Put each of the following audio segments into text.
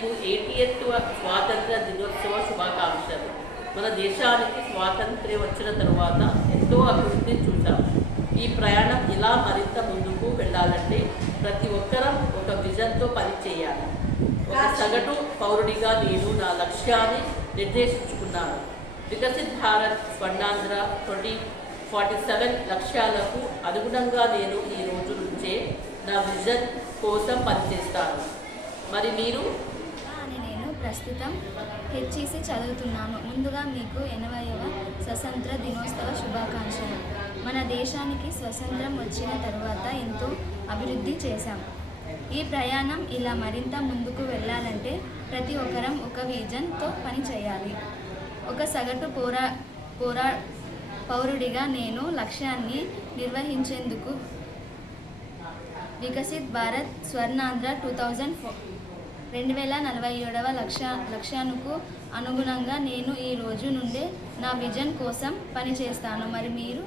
మీకు 80వ స్వాతంత్ర దినోత్సవ శుభాకాంక్షలు. మన దేశానికి స్వాతంత్ర్యం వచ్చిన తర్వాత ఎంతో అభివృద్ధిని చూసాం. ఈ ప్రయాణం ఇలా మరింత ముందుకు వెళ్ళాలంటే ప్రతి ఒక్కరం ఒక విజన్తో పనిచేయాలి. ఒక సగటు పౌరుడిగా నేను నా లక్ష్యాన్ని నిర్దేశించుకున్నాను. వికసిత్ భారత్ స్వర్ణాంధ్ర 2047 లక్ష్యాలకు అనుగుణంగా నేను ఈ రోజు నుంచే నా విజన్ కోసం పనిచేస్తాను. మరి మీరు? నేను ప్రస్తుతం హెచ్ఈసి చదువుతున్నాను. ముందుగా మీకు 80వ స్వతంత్ర దినోత్సవ శుభాకాంక్షలు. మన దేశానికి స్వతంత్రం వచ్చిన తర్వాత ఎంతో అభివృద్ధి చేశాం. ఈ ప్రయాణం ఇలా మరింత ముందుకు వెళ్ళాలంటే ప్రతి ఒక్కరం ఒక విజన్తో పనిచేయాలి. ఒక సగటు పౌరుడిగా నేను లక్ష్యాన్ని నిర్వహించేందుకు వికసిత్ భారత్ స్వర్ణాంధ్ర 2047 లక్ష్యానికి అనుగుణంగా నేను ఈ రోజు నుండే నా విజన్ కోసం పనిచేస్తాను. మరి మీరు?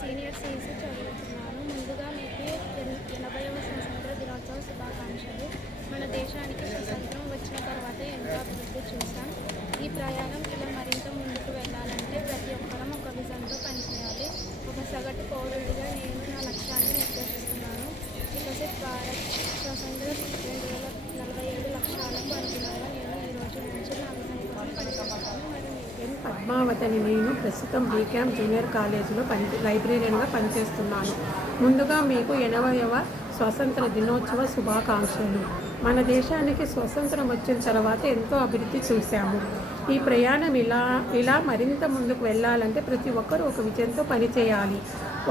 సీనియర్ సిఇసి చదువుతున్నాను. ముందుగా మీకు 80వ స్వతంత్ర దినోత్సవ శుభాకాంక్షలు. మన దేశానికి స్వతంత్రం వచ్చిన తర్వాత ఎంతో అభివృద్ధి చూసాం. ఈ ప్రయాణం ఇలా మరింత ముందుకు వెళ్ళాలంటే ప్రతి ఒక్కరం ఒక విజన్తో పనిచేయాలి. ఒక సగటు పౌరుడిగా నేను నా లక్ష్యాన్ని నిర్దేశిస్తున్నాను. వికసిత్ భారత్ స్వతంత్ర 2047 లక్ష్యాలకు అనుగుణంగా నేను ఈ రోజు నుంచి నా విజన్ కోసం పనిచేస్తాను. పద్మావతిని. నేను ప్రస్తుతం బీకామ్ జూనియర్ కాలేజీలో లైబ్రేరియన్గా పనిచేస్తున్నాను. ముందుగా మీకు 80వ స్వాతంత్ర దినోత్సవ శుభాకాంక్షలు. మన దేశానికి స్వతంత్రం వచ్చిన తర్వాత ఎంతో అభివృద్ధి చూశాము. ఈ ప్రయాణం ఇలా మరింత ముందుకు వెళ్ళాలంటే ప్రతి ఒక్కరూ ఒక విజయంతో పనిచేయాలి.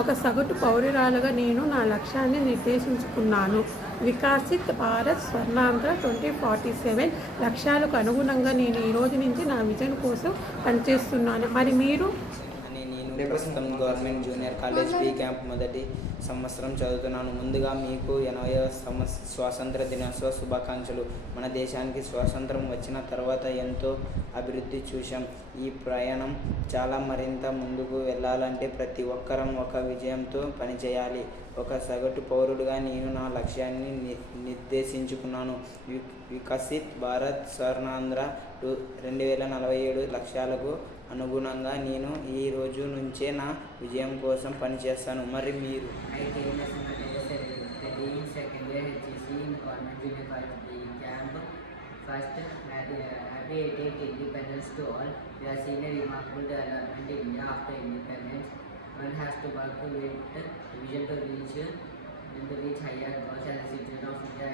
ఒక సగటు పౌరురాలుగా నేను నా లక్ష్యాన్ని నిర్దేశించుకున్నాను. వికసిత్ భారత్ స్వర్ణాంధ్ర 2047 లక్ష్యాలకు అనుగుణంగా నేను ఈ రోజు నుంచి నా విజన్ కోసం పనిచేస్తున్నాను. మరి మీరు? నేను ప్రస్తుతం government junior college be camp మొదటి సంవత్సరం చదువుతున్నాను. ముందుగా మీకు 80వ స్వాతంత్ర దినోత్సవ శుభాకాంక్షలు. మన దేశానికి స్వాతంత్రం వచ్చిన తర్వాత ఎంతో అభివృద్ధి చూశాం. ఈ ప్రయాణం చాలా మరింత ముందుకు వెళ్ళాలంటే ప్రతి ఒక్కరం ఒక విజయంతో పనిచేయాలి. ఒక సగటు పౌరుడిగా నేను నా లక్ష్యాన్ని నిర్దేశించుకున్నాను. వికసిత్ భారత్ స్వర్ణాంధ్ర 2047 లక్ష్యాలకు అనుగుణంగా నేను ఈ రోజు నుంచే నా విజయం కోసం పనిచేస్తాను. మరి మీరు? Second year HEC in government junior college be camp. First happy 88th independence to all. We are seeing a remarkable development in India after independence. One has to work with vision to reach higher goals as a citizen of India.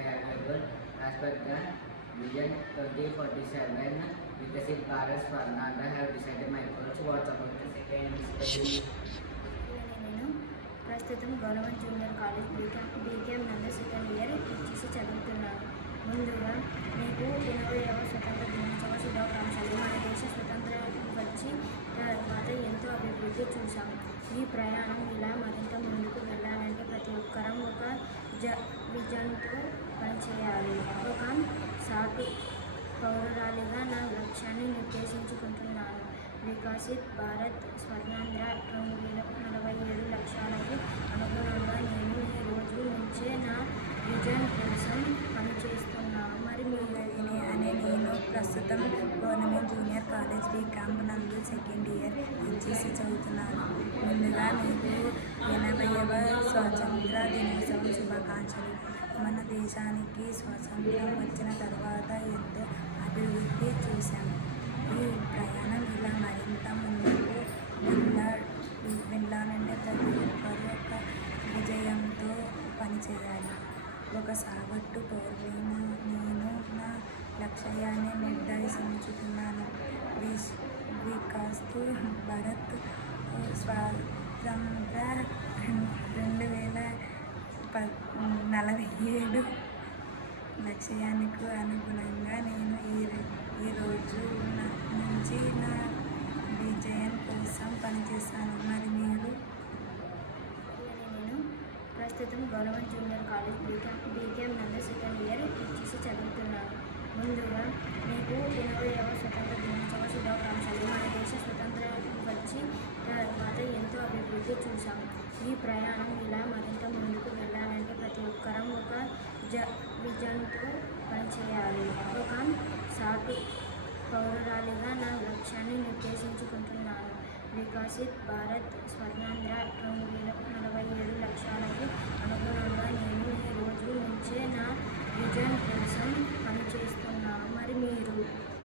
As per the vision 2047, Vikasit Bharat Swarnandra have decided my goals. What's about the second study? నేను ప్రస్తుతం government junior college BCom నందు second year HEC చదువుతున్నాను. ముందుగా మీకు 80వ స్వతంత్ర దినోత్సవ శుభాకాంక్షలు. మన దేశ స్వతంత్రం వచ్చి తర్వాత ఎంతో అభివృద్ధి చూసాం. ఈ ప్రయాణం ఇలా మరింత ముందుకు వెళ్ళాలంటే ప్రతి ఒక్కరం ఒక విజన్తో పనిచేయాలి. ఒక సాటు పౌరురాలిగా నా లక్ష్యాన్ని నిర్దేశించుకుంటున్నాను. వికసిత్ భారత్ స్వర్ణాంధ్ర 2047 లక్ష్యాలకు అనుగుణంగా నేను ఈ రోజు నుంచే నా విజన్ కోసం పనిచేస్తున్నాను. మరి నేను ప్రస్తుతం government junior college be camp నందు సెకండ్ ఇయర్ హెచ్ఈసి చదువుతున్నాను. ముందుగా మీకు 80వ స్వాతంత్ర దినోత్సవ శుభాకాంక్షలు. మన దేశానికి స్వాతంత్రం వచ్చిన తర్వాత ఎంతో అభివృద్ధి చూశాము. ఈ ప్రయాణం ఇలా మరింత ముందుకు వెళ్ళాలంటే ప్రతి ఒక్కరు ఒక విజయంతో పనిచేయాలి. ఒక సగటు పౌరుడిని నేను నా లక్ష్యాన్ని నిర్దేశించుకున్నాను. వికసిత్ భారత్ స్వాతంత్ర 2047 లక్ష్యానికి అనుగుణంగా నేను ఈ రోజు నుంచి నా విజయం కోసం పనిచేస్తాను. మరి మీరు? నేను ప్రస్తుతం గవర్నమెంట్ జూనియర్ కాలేజ్ బీకామ్ నందు సెకండ్ ఇయర్ హెచ్ఈసి చదువుతున్నాను. ముందుగా మీకు 80వ స్వతంత్ర దినోత్సవ శుభాకాంక్షలు. మన దేశ స్వతంత్రం వచ్చి తర్వాత ఎంతో అభివృద్ధి చూసాం. ఈ ప్రయాణం ఇలా మరింత ముందుకు వెళ్ళాలంటే ప్రతి ఒక్కరం ఒక విజన్తో పనిచేయాలి. ఒక సాటు పౌరురాలిగా నా లక్ష్యాన్ని నిర్దేశించుకుంటున్నాను. వికసిత్ భారత్ స్వర్ణాంధ్ర 2047